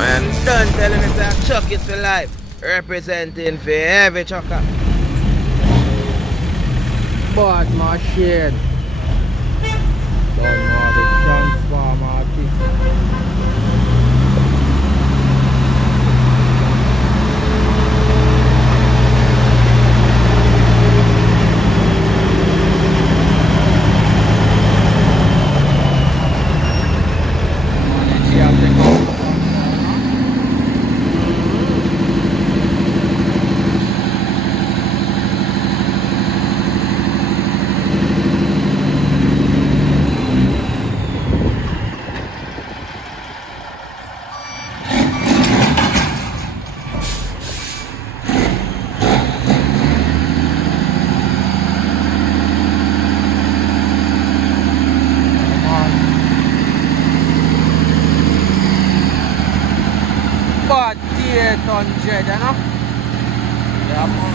Man, don't tell him it's a Chuck is for life. Representing for every chucker. Bad machine. Don't know the transformer kit. But 800, you know? Yeah, man.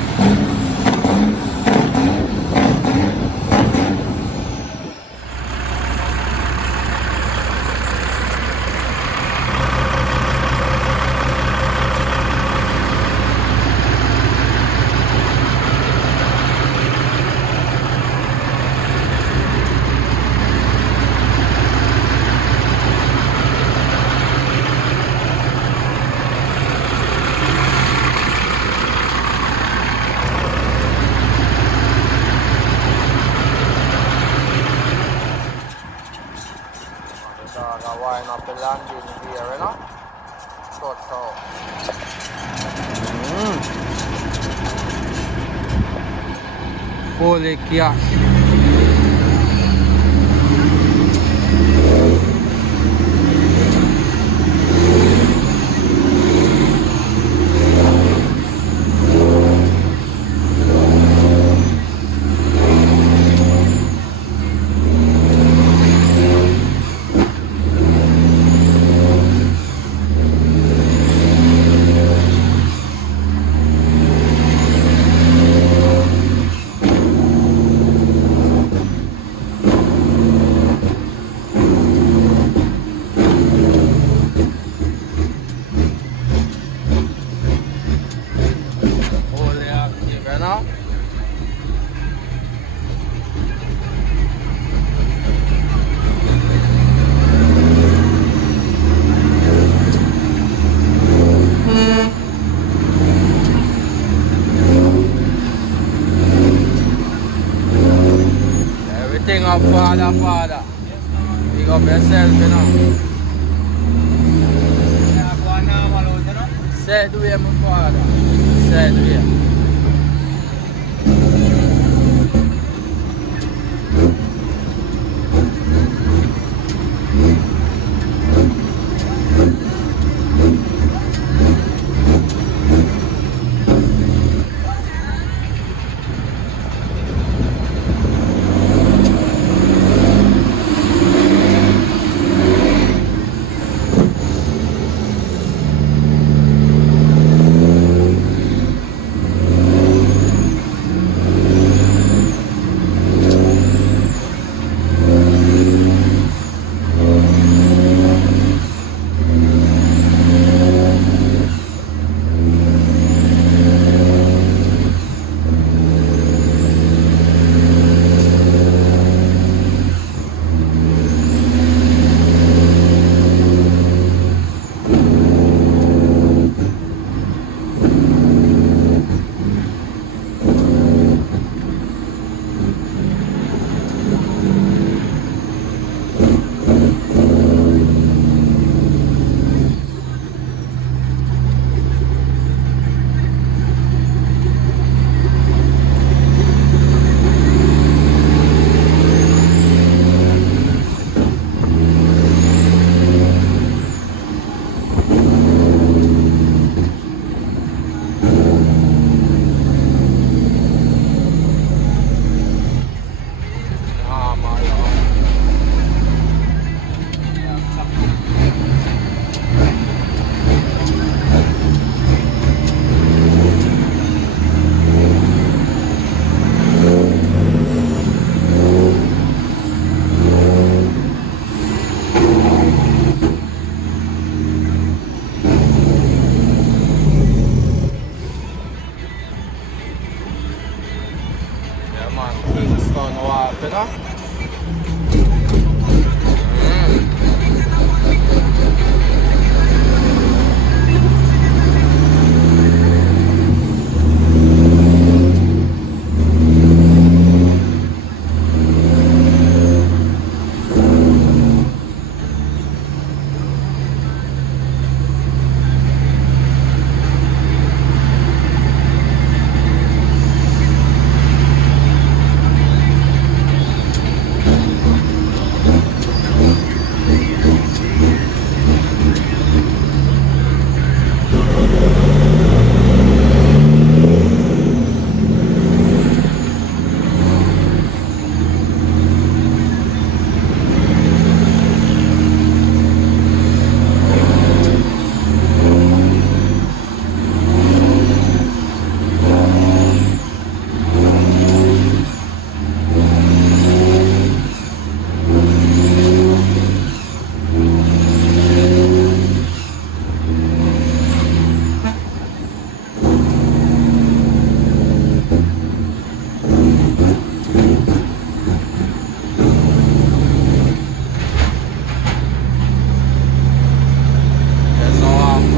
The dog are wind up the landing gear, you know? Touch out. Fully cash. Fully active, you know? Everything up, father. Big up yourself, you know. Said way, my father. Said way.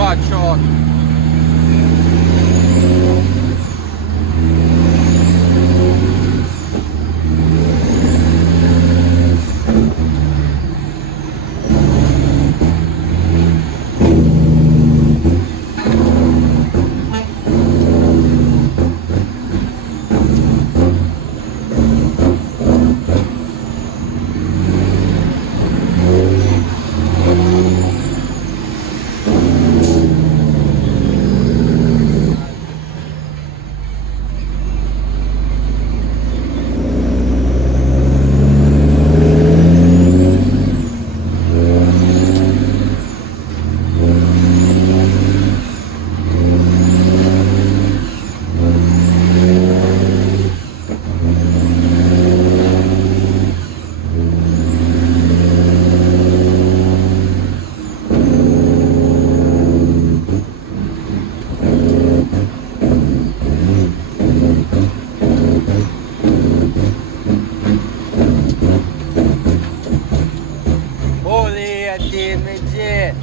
watch out. Holy Adin Majid.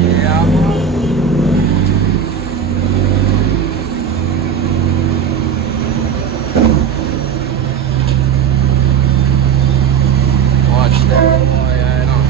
Yeah, man. Watch that. Oh, yeah, I know.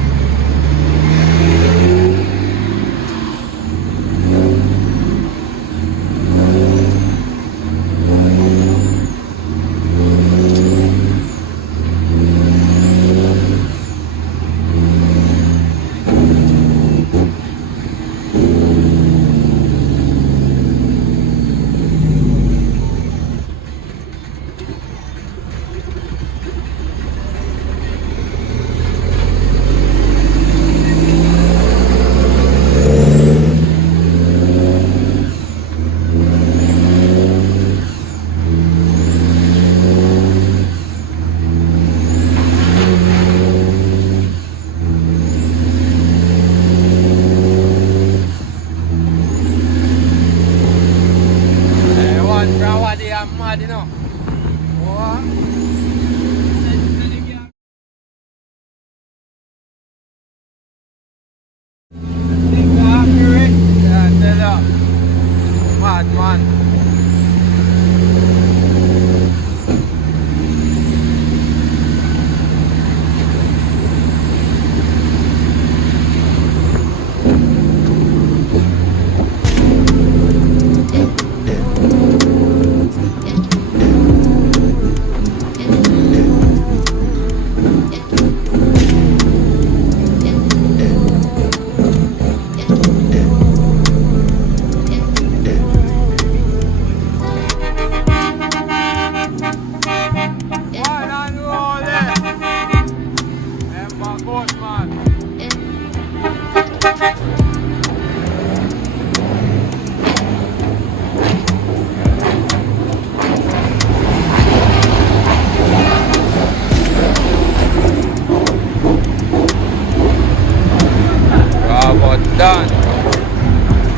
I'm mad, you know. What? Yeah, tell you. Mad man. Done.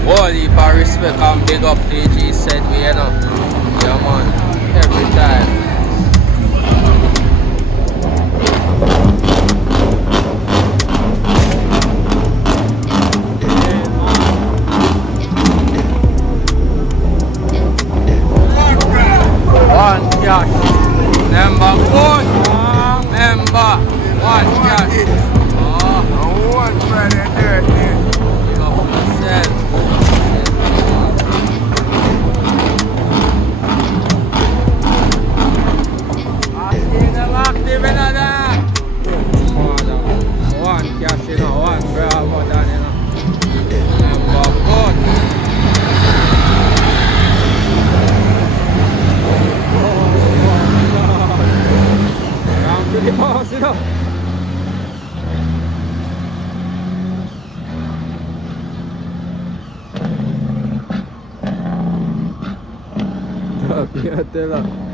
Holy for respect and big up TG said we, you know. Yeah man, every time. One cash. Number one. Member. One cash. Oh, one Friday dirty. One cash, you know, one bravo done, you know. Number good. Round to the house, you know. Yeah, tell her.